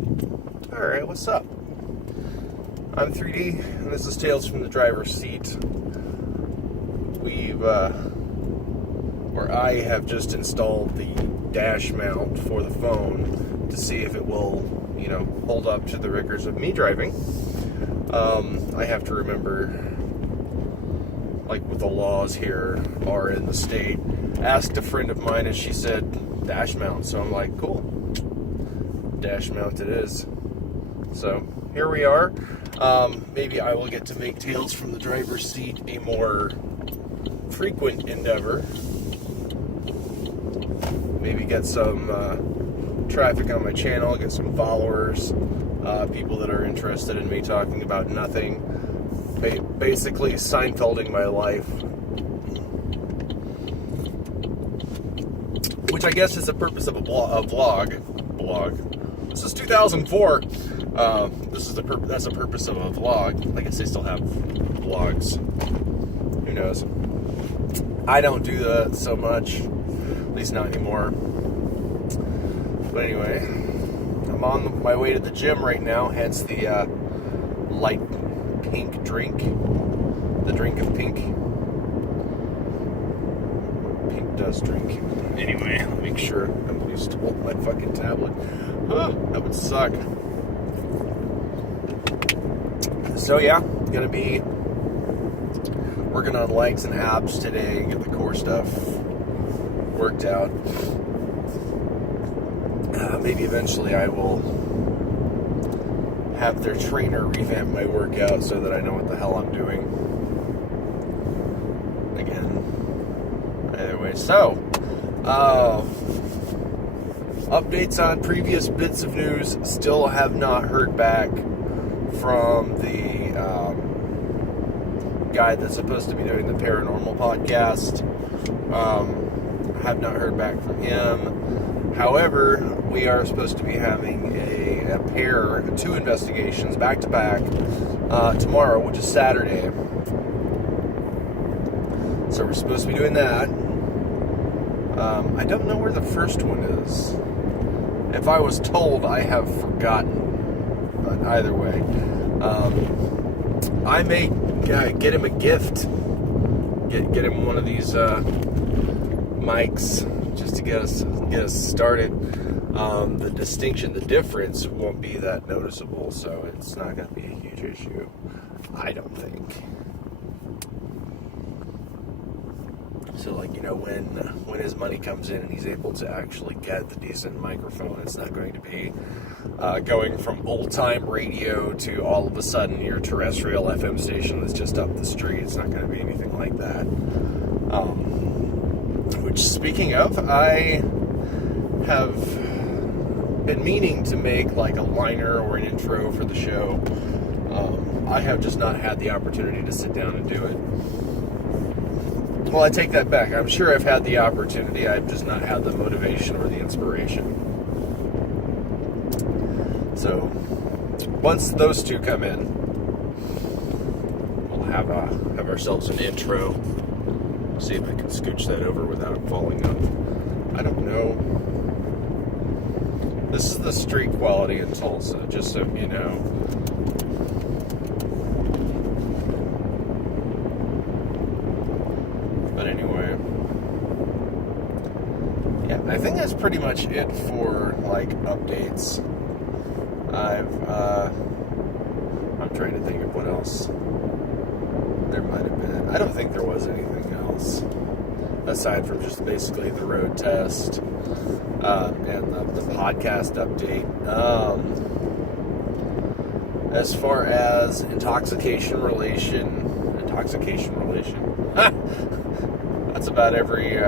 Alright, what's up? I'm 3D, and this is Tales from the Driver's Seat. I have just installed the dash mount for the phone to see if it will, hold up to the rigors of me driving. I have to remember, like what the laws here are in the state. Asked a friend of mine, and she said dash mount, so I'm like, cool. Dash mount it is. So here we are. Maybe I will get to make Tales from the Driver's Seat a more frequent endeavor. Maybe get some traffic on my channel, get some followers, people that are interested in me talking about nothing. Basically Seinfelding my life. Which I guess is the purpose of a vlog. This is 2004. That's the purpose of a vlog. I guess they still have vlogs. Who knows? I don't do that so much. At least not anymore. But anyway, I'm on my way to the gym right now. Hence the light pink drink. The drink of pink. Pink does drink. Anyway, I'll make sure nobody stole my fucking tablet. That would suck. So yeah, gonna be working on legs and abs today, get the core stuff worked out. Maybe eventually I will have their trainer revamp my workout so that I know what the hell I'm doing. Again. Either way, so updates on previous bits of news. Still have not heard back from the guy that's supposed to be doing the paranormal podcast. Have not heard back from him. However, we are supposed to be having two investigations back to back tomorrow, which is Saturday. So we're supposed to be doing that. I don't know where the first one is. If I was told, I have forgotten. But either way, I may get him a gift. Get him one of these mics just to get us started. The difference won't be that noticeable, so it's not going to be a huge issue. I don't think. So, when his money comes in and he's able to actually get the decent microphone, it's not going to be going from old-time radio to all of a sudden your terrestrial FM station that's just up the street. It's not going to be anything like that. Which, speaking of, I have been meaning to make like a liner or an intro for the show. I have just not had the opportunity to sit down and do it. Well, I take that back. I'm sure I've had the opportunity. I've just not had the motivation or the inspiration. So, once those two come in, we'll have ourselves an intro. See if I can scooch that over without it falling up. I don't know. This is the street quality in Tulsa, just so you know. But anyway, yeah, I think that's pretty much it for updates. I'm trying to think of what else there might have been. I don't think there was anything else aside from just basically the road test and the podcast update. As far as intoxication relation. That's about every.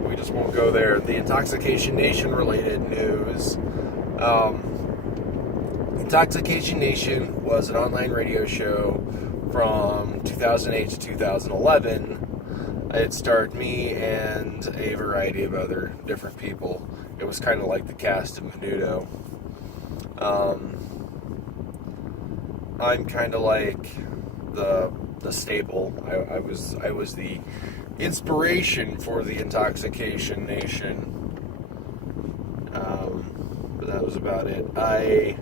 We just won't go there. The Intoxication Nation related news. Intoxication Nation was an online radio show from 2008 to 2011. It starred me and a variety of other different people. It was kind of like the cast of Menudo. I'm kind of like the staple. I was the inspiration for the Intoxication Nation. that was about it. I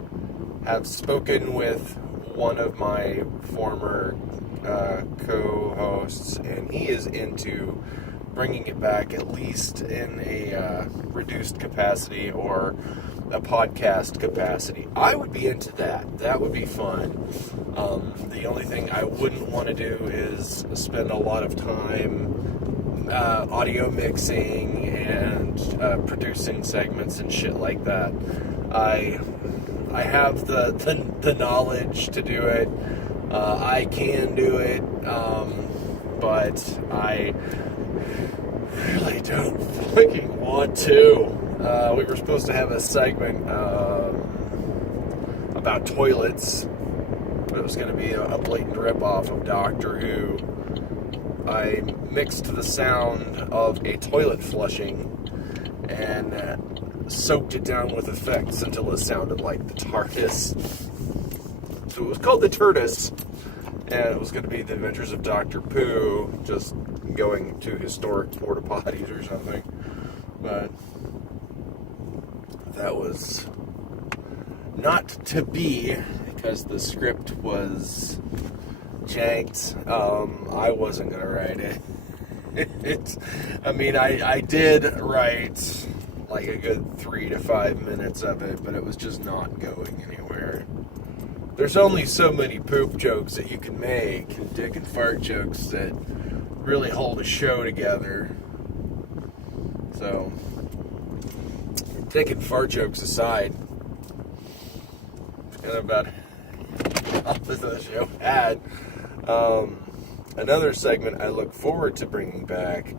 have spoken with one of my former co-hosts, and he is into bringing it back at least in a reduced capacity or a podcast capacity. I would be into that. That would be fun. The only thing I wouldn't want to do is spend a lot of time audio mixing and producing segments and shit like that. I have the knowledge to do it. I can do it, but I really don't fucking want to. We were supposed to have a segment about toilets, but it was going to be a blatant ripoff of Doctor Who. I mixed the sound of a toilet flushing and soaked it down with effects until it sounded like the TARDIS. So it was called the TARDIS, and it was going to be the Adventures of Dr. Pooh, just going to historic porta potties or something. But that was not to be, because the script was janked. I wasn't going to write it. I did write like a good 3 to 5 minutes of it, but it was just not going anywhere. There's only so many poop jokes that you can make, and dick and fart jokes that really hold a show together. So, dick and fart jokes aside, and about half of the show had. Another segment I look forward to bringing back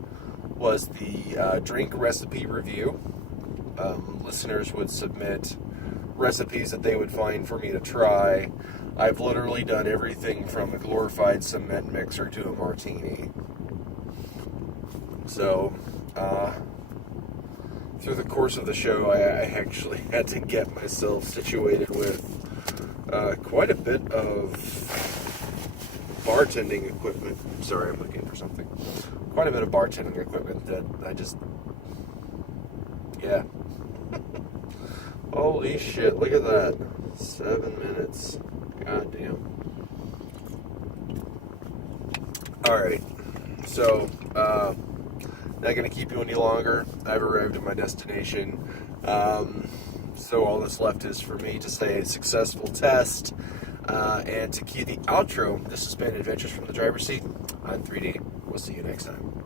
was the drink recipe review. Listeners would submit recipes that they would find for me to try. I've literally done everything from a glorified cement mixer to a martini. So, through the course of the show, I actually had to get myself situated with quite a bit of bartending equipment. Sorry, I'm looking for something. Quite a bit of bartending equipment that I just... Yeah. Holy shit, look at that. 7 minutes. God damn. Alright. So, not going to keep you any longer. I've arrived at my destination. So all that's left is for me to say successful test. And to cue the outro, this has been Adventures from the Driver's Seat on 3D. We'll see you next time.